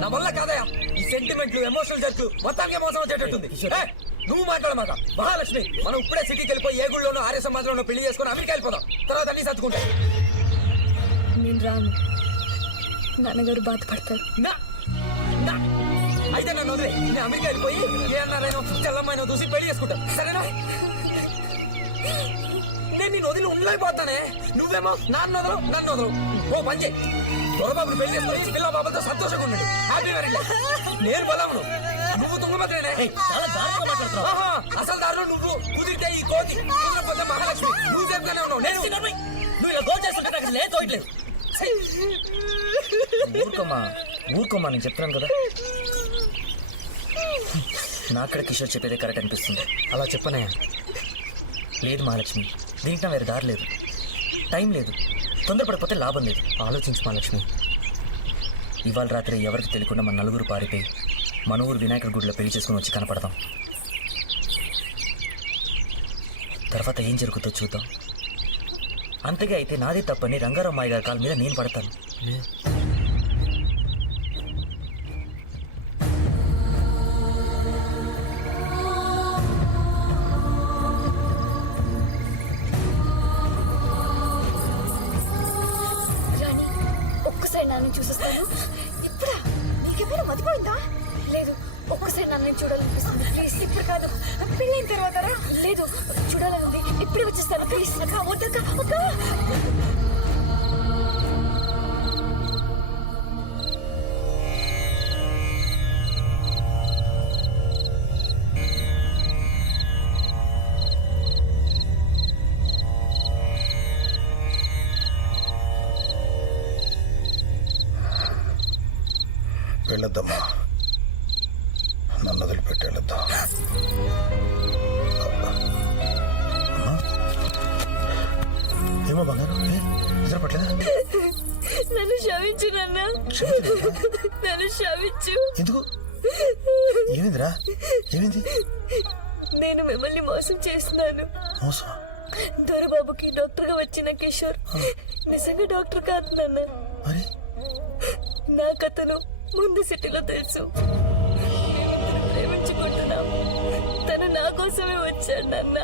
నా వల్ల కాదయా ఈ సెంటిమెంట్లు ఎమోషనల్ జడ్లు మొత్తానికి మోసం వచ్చేటట్టుంది. నువ్వు మాట్లాడమాక. మహాలక్ష్మి, మనం ఇప్పుడే సిటీకి వెళ్ళిపోయి ఏ గుళ్ళోనో ఆర్య సమాజంలో పెళ్లి చేసుకుని అమెరికా వెళ్ళిపోదాం. తర్వాత అన్ని సర్దుకుంటాయి. నేను రాను, నాన్నగారు బాధపడతారు. అయితే నన్ను వదిలే, నేను అమెరికా వెళ్ళిపోయి ఏ అన్నారైనా తెల్లమ్మాయినా చూసి పెళ్లి చేసుకుంటాను, సరేనా? నేను నేను వదిలి ఉండలేకపోతానే. నువ్వేమో నన్ను వదలు. ఓ పని చేయి, దొరబాబుని పెళ్లి చేసుకుని పిల్ల బాబుతో సంతోషంగా ఉండండి. Happy marriage. నేను బలమును, నువ్వు తుంగభద్రేనే. అసలు దారిలో నువ్వు కుదిరితే ఈ కోతి, కుదరకపోతే మహాలక్ష్మి. నువ్వు చెప్తానే ఉన్నావు. నువ్వు ఇలా గోల్ చేస్తుంటే నాకు లేదు తోయట్లేదు. ఊరుకోమా, నేను చెప్తున్నాను కదా. నాక్కడ కిషోర్ చెప్పేదే కరెక్ట్ అనిపిస్తుంది. అలా చెప్పనయా. లేదు మహాలక్ష్మి, దీనికి వేరే దారి లేదు, టైం లేదు. తొందరపడిపోతే లాభం లేదు. ఆలోచించు మహాలక్ష్మి. ఇవాళ రాత్రి ఎవరికి తెలియకుండా మన నలుగురు పారిపోయి మన ఊరు వినాయకుడి గుడిలో పెళ్లి చేసుకుని వచ్చి కనపడతాం. తర్వాత ఏం జరుగుతుందో చూద్దాం. అంతగా అయితే నాదే తప్పని రంగారావు మాయ గారి కాళ్ళ మీద నేను పడతాను. రాణి, ఒక్కసారి నాన్న చూసేస్తాను. ఇప్పుడా? నీకేమైనా మతిపోయిందా? లేదు, ఒక్కసారి నన్ను చూడాలనిపిస్తుంది. ప్లీజ్, ఇప్పుడు కాదు, పెళ్ళైన తర్వాత రా. లేదు, చూడాలనుంది, ఇప్పుడే వచ్చేస్తాను. ప్లీజ్ వద్దా. వెళ్ళొద్దమ్మా, నన్ను వదిలిపెట్టి వెళ్ళొద్దా. ఏమో బంగారం, నిద్రపట్లేదా? నన్ను క్షమించు నాన్న, నన్ను క్షమించు. ఎందుకు? ఏమైందిరా? ఏమైంది? నేను మిమ్మల్ని మోసం చేస్తున్నాను. మోసం? దొరబాబుకి డాక్టర్ గా వచ్చిన కిషోర్ నిజంగా డాక్టర్ కాదు నాన్న. మరి నాకతను ముందు సిటీలో తెలుసు. ప్రేమించుకుంటున్నాం. తను నా కోసమే వచ్చాడు నాన్న.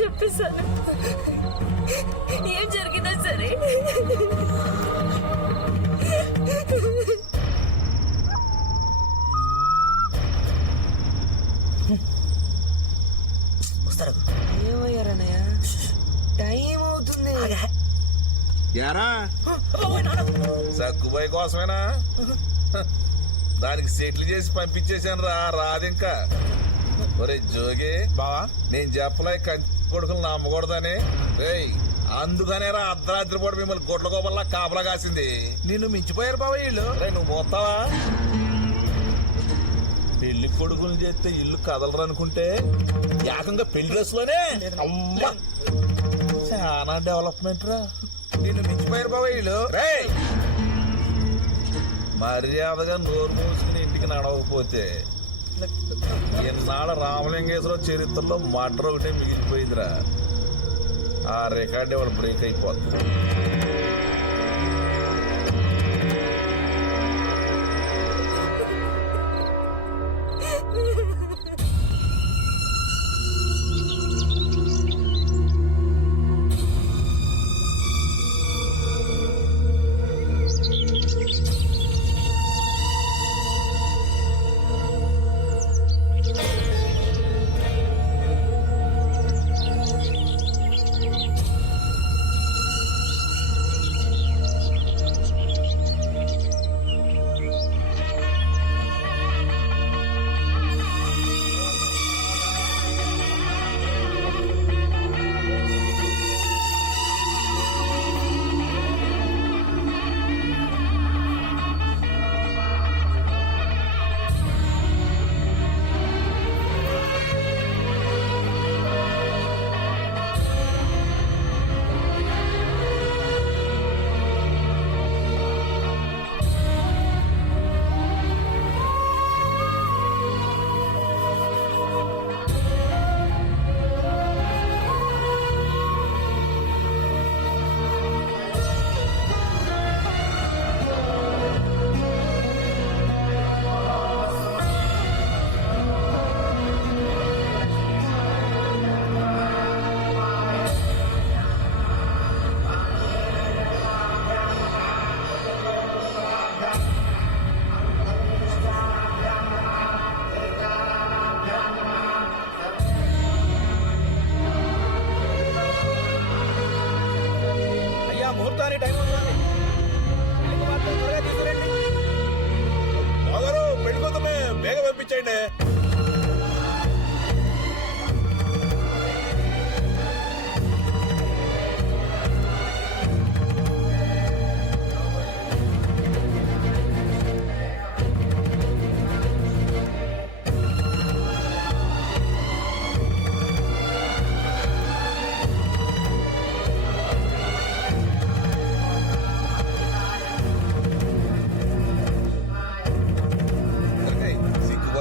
చెప్పేశాను, ఏం జరిగిందా సరే. వస్తారా? ఏమయ్యారన్నయ్య, టైం అవుతుంది. యారా సక్కుబాయి కోసమేనా? దానికి సెటిల్ చేసి పంపించేశాను రా. రాదింకా. ఒరే జోగే బావా, నేను చెప్పలే కొడుకులు నమ్మకూడదని. రేయ్, అందుకనే రా అర్ధరాత్రి పూట మిమ్మల్ని గొడ్ల గోపల్లా కాపలా కాసింది. నిన్ను మించిపోయారు బావా వీళ్ళు. రే, నువ్వు పోతావా? పెళ్లి కొడుకులు చేస్తే ఇల్లు కదలరు అనుకుంటే ఏకంగా పెళ్లి డ్రెస్ లోనే అమ్మా చాలా డెవలప్మెంట్ రా. నిన్ను మించిపోయారు బావా వీళ్ళు. రే, మర్యాదగా నోరు మూసుకుని ఇంటికి నడవకపోతే ఇన్నాళ్ళ రామలింగేశ్వర చరిత్రలో మర్డర్ ఒకటే మిగిలిపోయిందిరా. ఆ రికార్డు వాడు బ్రేక్ అయిపోతుంది.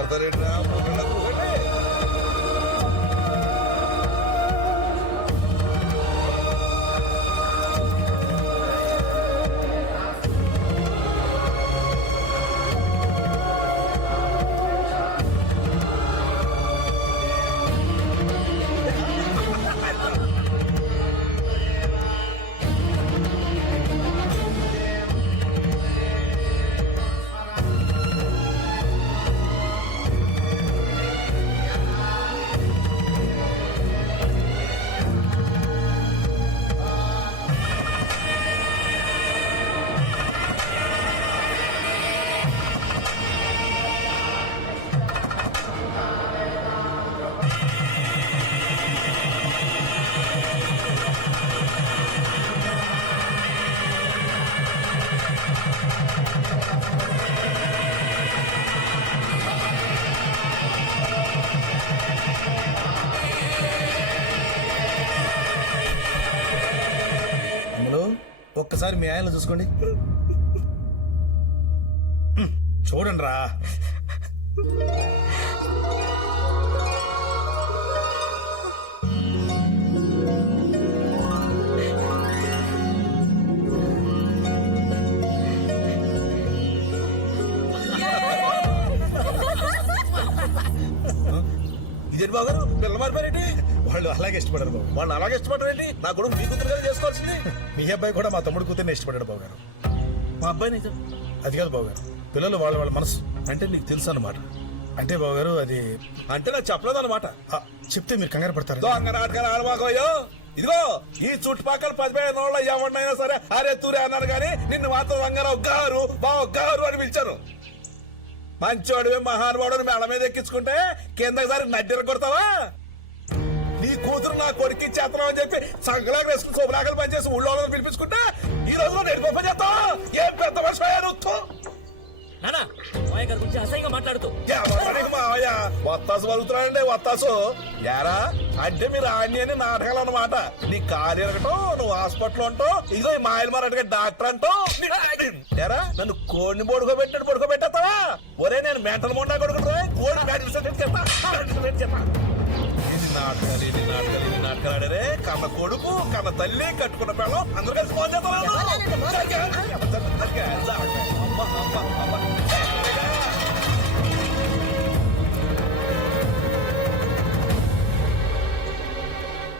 భయపడతారేంట్రా ఒక్కసారి మీ ఆయన చూసుకోండి. చూడండి రా. ఇదేంటి బాబు గారు పిల్ల మారిపోయారేంటి? వాళ్ళు అలాగే ఇష్టపడారు బాబు. వాళ్ళు అలాగే ఇష్టపడరేంటి? నా కొడుకు మీ కూతురు గారు చేసుకోవాల్సింది. మీ అబ్బాయి కూడా మా తమ్ముడు కూతుర్ని ఇష్టపడాడు బాబు గారు. మా అబ్బాయిని అది కాదు బాబు గారు, పిల్లలు వాళ్ళ మనసు. అంటే నీకు తెలుసు అన్నమాట. అంటే బాబు గారు అది అంటే నాకు చెప్పలేదు అనమాట. చెప్తే మీరు కంగారు పడతారు. దొంగ నాటకాలు ఆడమాకోయో. ఇదిగో ఈ చుట్టుపక్కల 15 రోజుల్లో ఎవరినైనా సరే అరే తూరే అన్నారు కానీ నిన్ను మాత్రం రంగారావు గారు బావ గారు అని పిలిచాను. మంచివాడివి మహానుభావుడు మేళ మీద ఎక్కించుకుంటే కిందకి సరి నడ్డీలు కొడతావా? నీ కూతురు నా కొడుకు చేతనం అని చెప్పి సంగలాగా వేసుకుని శుభ్రాకలు పనిచేసి ఊళ్ళో పిలిపించుకుంటే ఈ రోజు నేను గొప్ప చేస్తావా? ఏం పెద్ద వర్షం నానా మాయ గారి గురించి అసహ్యంగా మాట్లాడుతూ మావయ్య వత్తాసు వలుగుతున్నాడండి. వత్తాసు యారా అంటే మీరు ఆన్యని నాటకాలు అన్నమాట. నీ కారు ఎరగటం, నువ్వు హాస్పిటల్ ఉంటావు, ఇదిగో ఈ మాయలు మారటగా డాక్టర్ అంటావు. యారా నన్ను కోడిని పడుకోబెట్టేస్తావా? ఒరే నేను మెంటల్ మొండా కొడుకుంటా కోడి నాటకాలు ఆడారే. కన్న కొడుకు కన్న తల్లి కట్టుకున్న పిల్లలు అందరూ కలిసి ఫోన్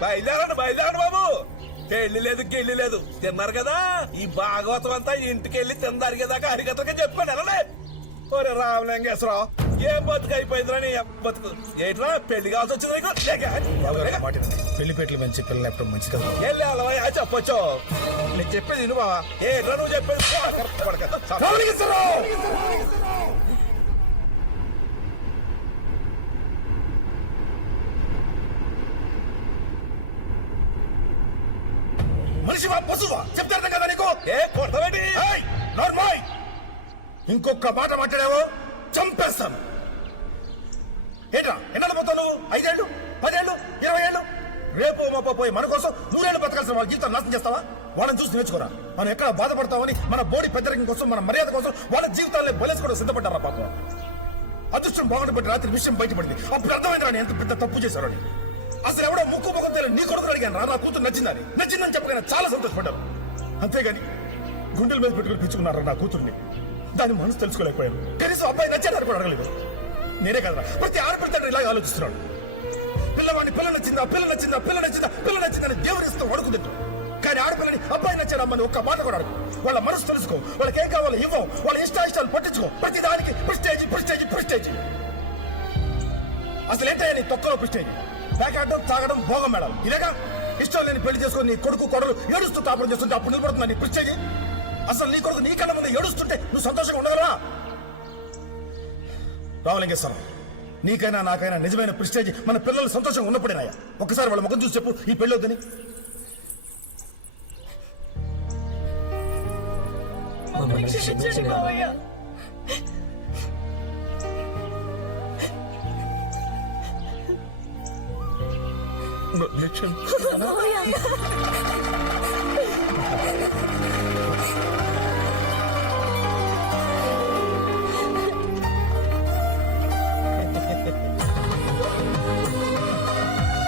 బయలుదేరండి బాబు. పెళ్లి లేదు గిల్లి లేదు, తిన్నారు కదా. ఈ భాగవతం అంతా ఇంటికెళ్ళి తిందరిగేదాకా హరికథగా చెప్పాను అలానే. ఒరే రామలింగేశ్వరరావు ఏం బతుకు అయిపోయిందిరా నీ బతుకు. ఏంట్రా పెళ్లి కావాల్సి వచ్చింది? పెళ్లి పెట్లు మంచి పిల్లలు ఎప్పుడు మంచి కదా. వెళ్ళి అలవా చెప్పొచ్చు. నేను చెప్పేది విను బావా. ఏంట్రా నువ్వు చెప్పేది? మనిషివా పశువా చెప్తారు కదా నీకు? ఏ కొడతావేంటి? నార్మాయ్ ఇంకొక మాట మాట్లాడావో చంపేస్తాను. ఏంట్రా ఎన్నాళ్ళు పోతావు నువ్వు? 5 ఏళ్ళు 10 ఏళ్ళు 20 ఏళ్ళు రేపు మాపో పోయి మన కోసం 100 ఏళ్ళు బతకాల్సిన వాళ్ళ జీవితం నాశనం చేస్తావా? వాళ్ళని చూసి నేర్చుకోరా. మనం ఎక్కడ బాధపడతామని మన బోడి పెద్దరికం కోసం మన మర్యాద కోసం వాళ్ళ జీవితాన్ని బలేసుకోవడం సిద్ధపడ్డారా పాపం. అదృష్టం బాగుండి బట్టి రాత్రి విషయం బయటపడింది. అప్పుడు అర్థమైందా ఎంత పెద్ద తప్పు చేశారని. అసలు ఎవడో ముక్కు ముఖం తెలియదు నీ కొడుకు అడిగాను రా, నా కూతురు నచ్చిందని చెప్పగానే చాలా సంతోషపడ్డారు. అంతేగాని గుండెల మీద పెట్టుకుని పిచ్చుకున్నారు నా కూతుర్ని. దాని మనసు తెలుసుకోలేకపోయాను. కనీసం అబ్బాయి నచ్చాడు కూడా అడగలేదు. నేనే కదా ప్రతి ఆడపిల్ల తండ్రి ఇలాగ ఆలోచిస్తున్నాడు. పిల్లవాడిని పిల్ల నచ్చిందని దేవుడిస్తూ అడుగుతుంటారు. కానీ ఆడపిల్లని అబ్బాయి నచ్చాడు అమ్మని ఒక్క మాట కూడా అడుగు. వాళ్ళ మనసు తెలుసుకో, వాళ్ళకి ఏం కావాలో ఇవ్వం, వాళ్ళ ఇష్టాలు పట్టించుకో. ప్రతి దానికి ప్రిస్టేజ్. అసలు ఏంటయ్యా నీ తొక్కలో ప్రిస్టేజ్? పేకాడడం తాగడం భోగం మేడం ఇలాగా. ఇష్టం లేని పెళ్లి చేసుకుని నీ కొడుకు కొడలు ఏడుస్తూ తాపడం చేస్తుంటే అప్పుడు నిలబడుతున్నా నీ ప్రిస్టేజ్. అసలు నీ కొడుకు నీ కళ్ళ ముందు ఏడుస్తుంటే నువ్వు సంతోషంగా ఉండగలరా? రామలింగేశ్వరం నీకైనా నాకైనా నిజమైన ప్రిస్టేజ్ మన పిల్లలు సంతోషంగా ఉన్నప్పుడేనాయా. ఒక్కసారి వాళ్ళ ముఖం చూసి చెప్పు ఈ పెళ్లి వద్దని. మావయ్య